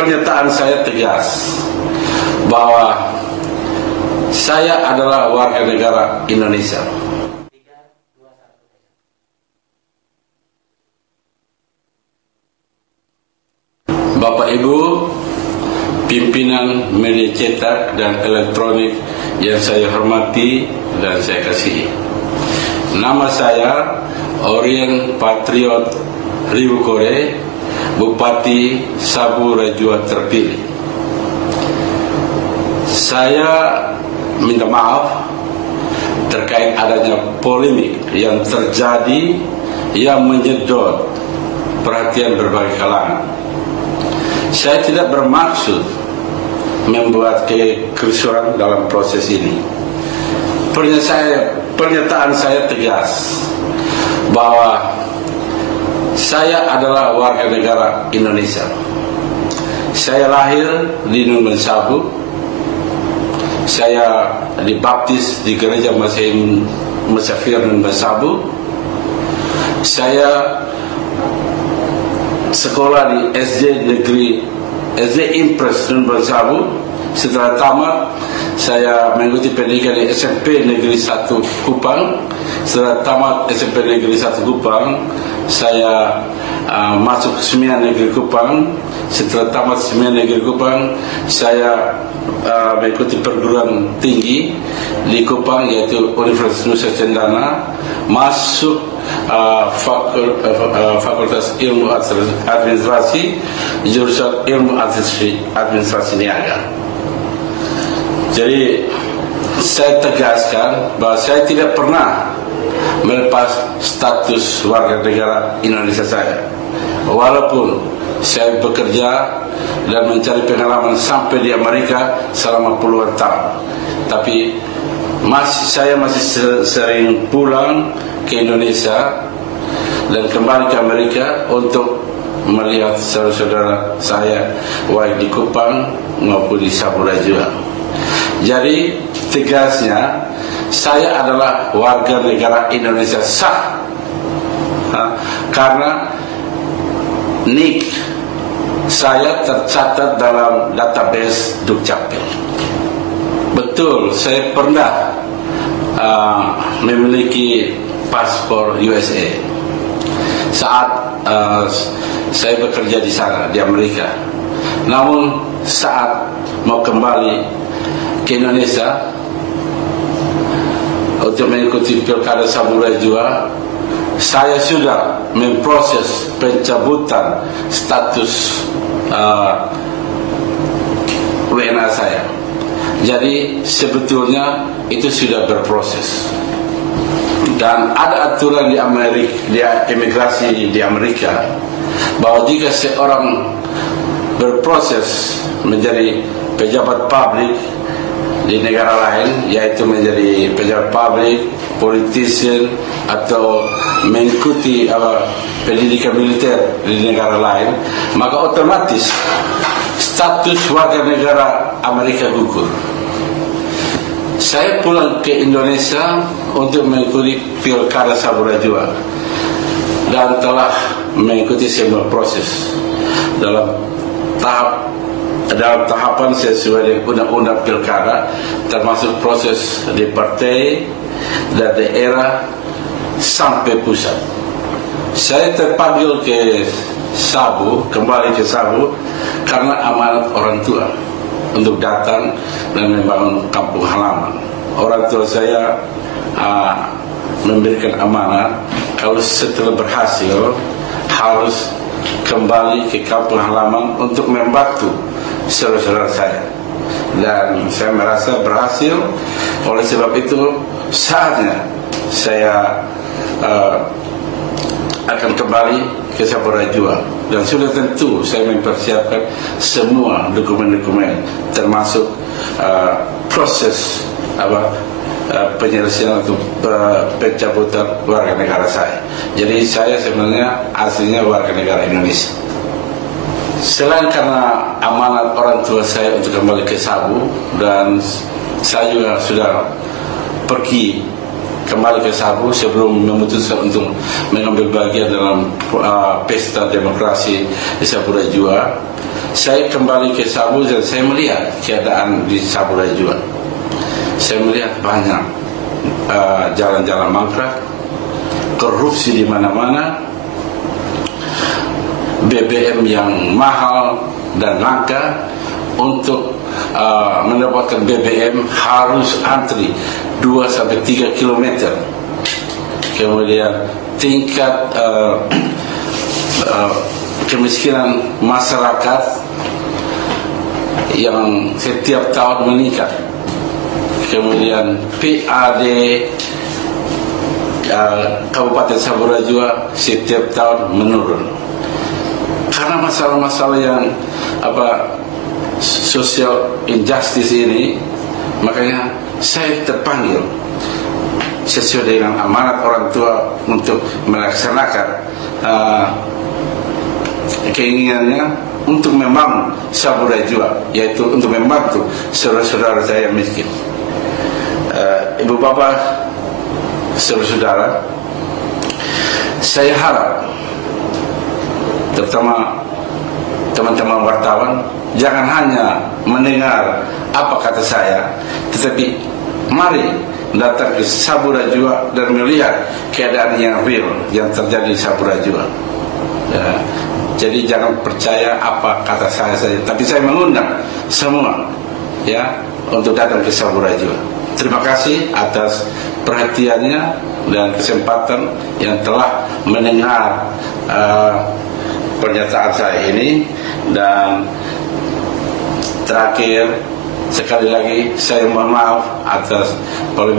pernyataan saya tegas bahwa saya adalah warga negara Indonesia. Bapak Ibu, pimpinan media cetak dan elektronik yang saya hormati dan saya kasihi. Nama saya Orien Patriot Ribukore, Bupati Sabu Rajua terpilih. Saya minta maaf terkait adanya polemik yang terjadi yang menyedot perhatian berbagai kalangan. Saya tidak bermaksud membuat kekerusuhan dalam proses ini. Pernyataan saya tegas bahwa saya adalah warga negara Indonesia. Saya lahir di Nun Sabu. Saya dibaptis di gereja Musafir Nun Sabu. Saya sekolah di SD Impres Nun Sabu. Setelah tamat, saya mengikuti pendidikan di SMP Negeri 1 Kupang. Setelah tamat SMP Negeri 1 Kupang, saya masuk ke Semia Negeri Kupang. Setelah tamat Semia Negeri Kupang, saya mengikuti perguruan tinggi di Kupang, yaitu Universitas Nusa Cendana, masuk Fakultas Ilmu Administrasi, jurusan Ilmu Administrasi Niaga. Jadi saya tegaskan bahwa saya tidak pernah melepas status warga negara Indonesia saya. Walaupun saya bekerja dan mencari pengalaman sampai di Amerika selama puluhan tahun, tapi saya masih sering pulang ke Indonesia dan kembali ke Amerika untuk melihat saudara-saudara saya baik di Kupang maupun di Sabu Rajua. Jadi tegasnya, saya adalah warga negara Indonesia sah karena NIK saya tercatat dalam database Dukcapil. Betul, saya pernah memiliki paspor USA saat saya bekerja di sana, di Amerika. Namun saat mau kembali ke Indonesia untuk mengikuti Pilkada Sabu Rajua, saya sudah memproses pencabutan status WNA saya. Jadi sebetulnya itu sudah berproses. Dan ada aturan di Amerika, di imigrasi di Amerika, bahwa jika seorang berproses menjadi pejabat publik di negara lain, yaitu menjadi pejabat publik, politician, atau mengikuti pendidikan militer di negara lain, maka otomatis status warga negara Amerika gugur. Saya pulang ke Indonesia untuk mengikuti Pilkada Sabu Rajua dan telah mengikuti semua proses dalam tahapan sesuai dengan undang-undang pilkada, termasuk proses di partai dan daerah sampai pusat. Saya terpanggil ke Sabu, kembali ke Sabu karena amanat orang tua untuk datang dan membangun kampung halaman. Orang tua saya memberikan amanat kalau setelah berhasil harus kembali ke kampung halaman untuk membantu saudara-saudara saya. Dan saya merasa berhasil. Oleh sebab itu saatnya saya akan kembali ke Sabu Rajua, dan sudah tentu saya mempersiapkan semua dokumen-dokumen termasuk proses penyelesaian untuk pencabutan warga negara saya. Jadi saya sebenarnya aslinya warga negara Indonesia. Selain karena amanat orang tua saya untuk kembali ke Sabu, dan saya juga sudah pergi kembali ke Sabu sebelum memutuskan untuk mengambil bagian dalam pesta demokrasi di Sabu Rajua. saya kembali ke Sabu dan saya melihat keadaan di Saburajua. Saya melihat banyak jalan-jalan mangkrak, korupsi di mana-mana, BBM yang mahal dan langka. Untuk mendapatkan BBM harus antri 2-3 km. Kemudian tingkat kemiskinan masyarakat yang setiap tahun meningkat. Kemudian PAD Kabupaten Saburajua setiap tahun menurun. Karena masalah-masalah yang social injustice ini, makanya saya terpanggil sesuai dengan amanat orang tua untuk melaksanakan keinginannya untuk membangun Saburajua, yaitu untuk membantu saudara-saudara saya miskin. Ibu bapak, saudara-saudara, saya harap terutama teman-teman wartawan jangan hanya mendengar apa kata saya, tetapi mari datang ke Saburajua dan melihat keadaan yang real yang terjadi di Saburajua. Ya, jadi jangan percaya apa kata saya saja, tapi saya mengundang semua ya untuk datang ke Saburajua. Terima kasih atas perhatiannya dan kesempatan yang telah mendengar pernyataan saya ini. Dan terakhir sekali lagi saya mohon maaf atas polemik.